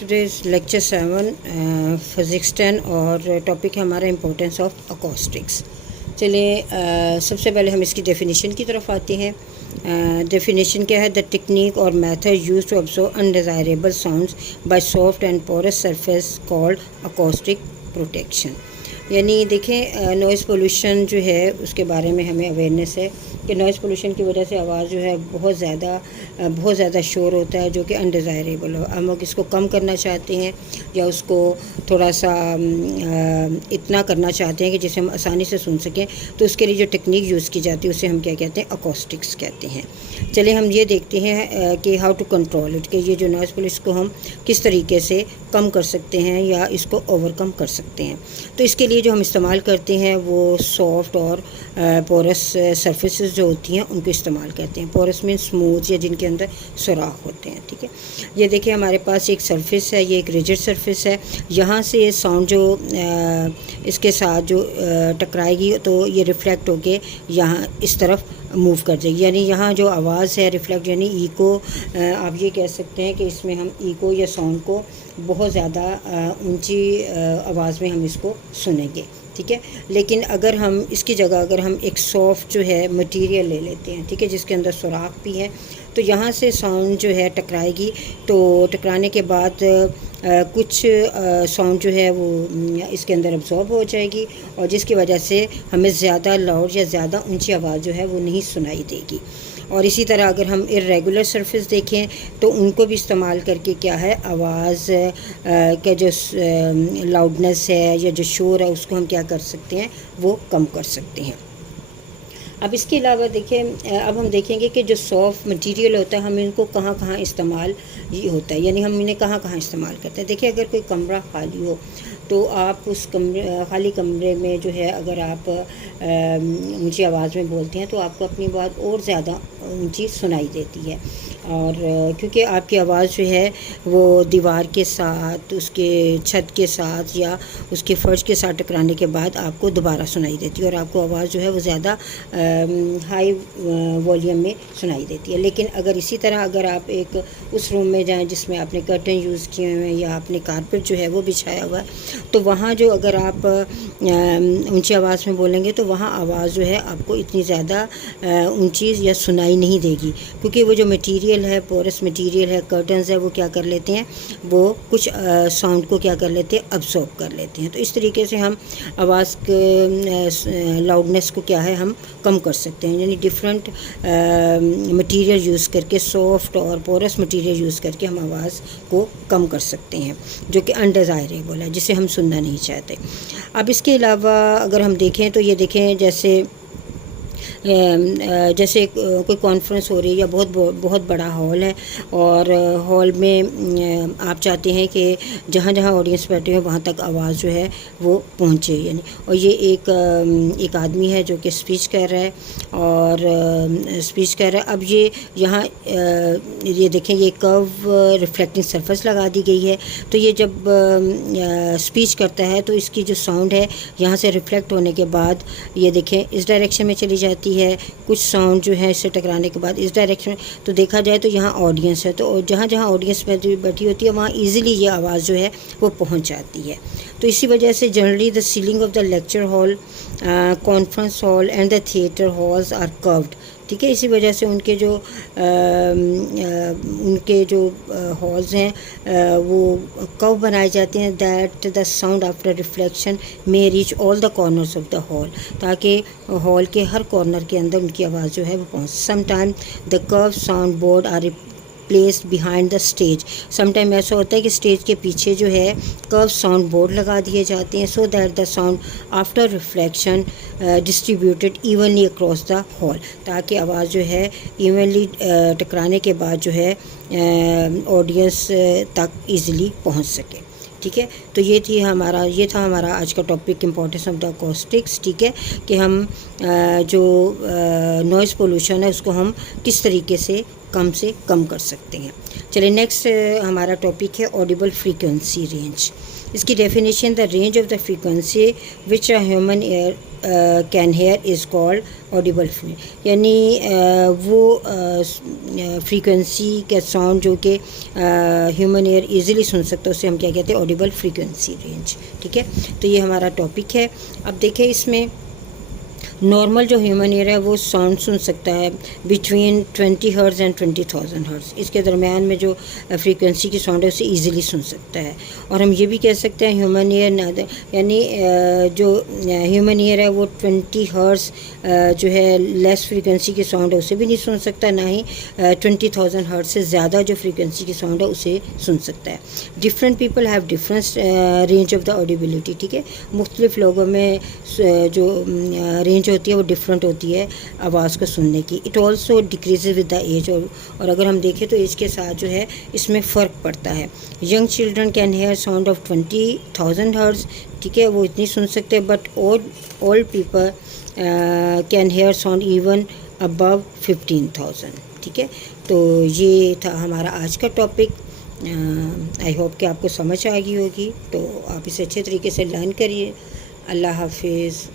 Today's lecture 7 physics 10 और topic है हमारा इम्पोर्टेंस ऑफ अकॉस्टिक्स। चलिए सबसे पहले हम इसकी डेफिनेशन की तरफ आते हैं। डेफिनेशन क्या है? द टेक्निक और method use to observe undesirable sounds by soft and porous surface called acoustic protection. यानी देखें नॉइज़ पोल्यूशन जो है उसके बारे में हमें अवेयरनेस है कि नॉइज़ पोल्यूशन की वजह से आवाज़ जो है बहुत ज़्यादा शोर होता है जो कि अनडिज़ायरेबल हो। हम लोग इसको कम करना चाहते हैं या उसको थोड़ा सा इतना करना चाहते हैं कि जिसे हम आसानी से सुन सकें, तो उसके लिए जो टेक्निक यूज़ की जाती है उसे हम क्या कहते हैं? अकॉस्टिक्स कहते हैं। चलिए हम ये देखते हैं कि हाउ टू कंट्रोल इट, कि ये जो नॉइज़ पोल्यूशन को हम किस तरीके से कम कर सकते हैं या इसको ओवरकम कर सकते हैं। तो इसके लिए जो हम इस्तेमाल करते हैं वो सॉफ्ट और पोरस सरफेसेस जो होती हैं उनको इस्तेमाल करते हैं। पोरस मीन स्मूथ या जिनके अंदर सुराख होते हैं। ठीक है, ये देखिए हमारे पास एक सरफेस है, ये एक रिजिड सरफेस है। यहाँ से साउंड जो इसके साथ जो टकराएगी तो ये रिफ्लेक्ट होके यहाँ इस तरफ मूव कर जाएगी। यानी यहाँ जो आवाज़ है रिफ्लेक्ट, यानी ईको, आप ये कह सकते हैं कि इसमें हम ईको या साउंड को बहुत ज़्यादा ऊंची आवाज़ में हम इसको सुनेंगे। ठीक है, लेकिन अगर हम इसकी जगह अगर हम एक सॉफ्ट जो है मटेरियल ले लेते हैं, ठीक है, जिसके अंदर सुराख भी है, तो यहाँ से साउंड जो है टकराएगी। तो टकराने के बाद कुछ साउंड जो है वो इसके अंदर अब्जॉर्ब हो जाएगी और जिसकी वजह से हमें ज़्यादा लाउड या ज़्यादा ऊंची आवाज़ जो है वो नहीं सुनाई देगी। और इसी तरह अगर हम इर्रेगुलर सरफेस देखें तो उनको भी इस्तेमाल करके क्या है, आवाज़ का जो लाउडनेस है या जो शोर है उसको हम क्या कर सकते हैं, वो कम कर सकते हैं। अब इसके अलावा देखिए, अब हम देखेंगे कि जो सॉफ्ट मटेरियल होता है हम इनको कहाँ कहाँ इस्तेमाल ये होता है, यानी हम इन्हें कहाँ कहाँ इस्तेमाल करते हैं। देखिए अगर कोई कमरा खाली हो तो आप उस खाली कमरे में जो है अगर आप ऊंची आवाज़ में बोलते हैं तो आपको अपनी बात और ज़्यादा ऊंची सुनाई देती है। और क्योंकि आपकी आवाज़ जो है वो दीवार के साथ, उसके छत के साथ या उसके फर्श के साथ टकराने के बाद आपको दोबारा सुनाई देती है और आपको आवाज़ जो है वो ज़्यादा हाई वॉल्यूम में सुनाई देती है। लेकिन अगर इसी तरह अगर आप एक उस रूम में जाएं जिसमें आपने कर्टन यूज़ किए हुए हैं या आपने कारपेट जो है वो बिछाया हुआ है, तो वहाँ जो अगर आप ऊंची आवाज़ में बोलेंगे तो वहाँ आवाज़ जो है आपको इतनी ज़्यादा ऊंची या सुनाई नहीं देगी, क्योंकि वो जो मटेरियल है, पोरस मटेरियल है, कर्टन्स है, वो क्या कर लेते हैं, वो कुछ साउंड को क्या कर लेते हैं, अब्सॉर्ब कर लेते हैं। तो इस तरीके से हम आवाज़ के लाउडनेस को क्या है, हम कम कर सकते हैं। यानी डिफरेंट मटेरियल यूज़ करके, सॉफ्ट और पोरस मटेरियल यूज़ करके हम आवाज़ को कम कर सकते हैं जो कि अनडिज़ायरेबल है, जिसे हम सुनना नहीं चाहते। अब इसके अलावा अगर हम देखें तो ये देखें जैसे कोई कॉन्फ्रेंस हो रही है या बहुत बड़ा हॉल है और हॉल में आप चाहते हैं कि जहाँ जहाँ ऑडियंस बैठे हैं वहाँ तक आवाज़ जो है वो पहुँचे, यानी और ये एक आदमी है जो कि स्पीच कर रहा है और स्पीच कर रहा है। अब ये यहाँ ये देखें, ये कर्व रिफ्लेक्टिंग सरफेस लगा दी गई है। तो ये जब स्पीच करता है तो इसकी जो साउंड है यहाँ से रिफ्लेक्ट होने के बाद ये देखें इस डायरेक्शन में चली जाती है, कुछ साउंड जो है इससे टकराने के बाद इस डायरेक्शन में। तो देखा जाए तो यहाँ ऑडियंस है, तो जहाँ जहाँ ऑडियंस बैठी होती है वहाँ इजीली ये आवाज़ जो है वो पहुँच जाती है। तो इसी वजह से generally the ceiling of the lecture hall, conference hall and the theatre halls are curved. ठीक है, इसी वजह से उनके जो हॉल्स हैं वो कर्व बनाए जाते हैं, that the sound after reflection may reach all the corners of the hall, ताकि हॉल के हर कॉर्नर के अंदर उनकी आवाज़ जो है वो पहुँच। Sometime the curve sound board are placed behind the stage. Sometime ऐसा होता है कि स्टेज के पीछे जो है कर्व साउंड बोर्ड लगा दिए जाते हैं, so that the sound after reflection distributed evenly across the hall, ताकि आवाज़ जो है इवनली टकराने के बाद जो है ऑडियंस तक इजीली पहुंच सके। ठीक है, तो ये था हमारा आज का topic, importance of the acoustics. ठीक है, कि हम जो नॉइज़ पोल्यूशन है उसको हम किस तरीके से कम कर सकते हैं। चलिए नेक्स्ट हमारा टॉपिक है ऑडिबल फ्रीक्वेंसी रेंज। इसकी definition, the range of the frequency which a human ear can here is called audible, یعنی وہ فریکوینسی کا ساؤنڈ جو کہ ہیومن ایئر ایزیلی سن سکتا ہے اسے ہم کیا کہتے ہیں؟ Audible frequency range. ٹھیک ہے، تو یہ ہمارا ٹاپک ہے. اب دیکھیں اس میں نارمل جو ہیومن ایئر ہے وہ ساؤنڈ سن سکتا ہے بٹوین 20 ہرٹز اینڈ 20,000 ہرٹز. اس کے درمیان میں جو فریکوینسی کی ساؤنڈ ہے اسے ایزیلی سن سکتا ہے. اور ہم یہ بھی کہہ سکتے ہیں ہیومن ایئر یعنی جو ہیومن ایئر ہے وہ 20 ہرٹز جو ہے لیس فریکوینسی کی ساؤنڈ ہے اسے بھی نہیں سن سکتا، نہ ہی 20,000 ہرٹز سے زیادہ جو فریکوینسی کی ساؤنڈ ہے اسے سن سکتا ہے. Different people have different range of the audibility. ٹھیک ہے، مختلف لوگوں میں جو رینج ہوتی ہے وہ ڈفرینٹ ہوتی ہے آواز کو سننے کی. It also decreases with the age, اور اگر ہم دیکھیں تو ایج کے ساتھ جو ہے اس میں فرق پڑتا ہے. Young children can hear sound of 20,000 hertz. ٹھیک ہے، وہ اتنی سن سکتے ہیں، but old people can hear sound even above 15,000. ٹھیک ہے، تو یہ تھا ہمارا آج کا ٹاپک. آئی ہوپ کہ آپ کو سمجھ آ گئی ہوگی، تو آپ اسے اچھے طریقے سے لرن کریے. اللہ حافظ.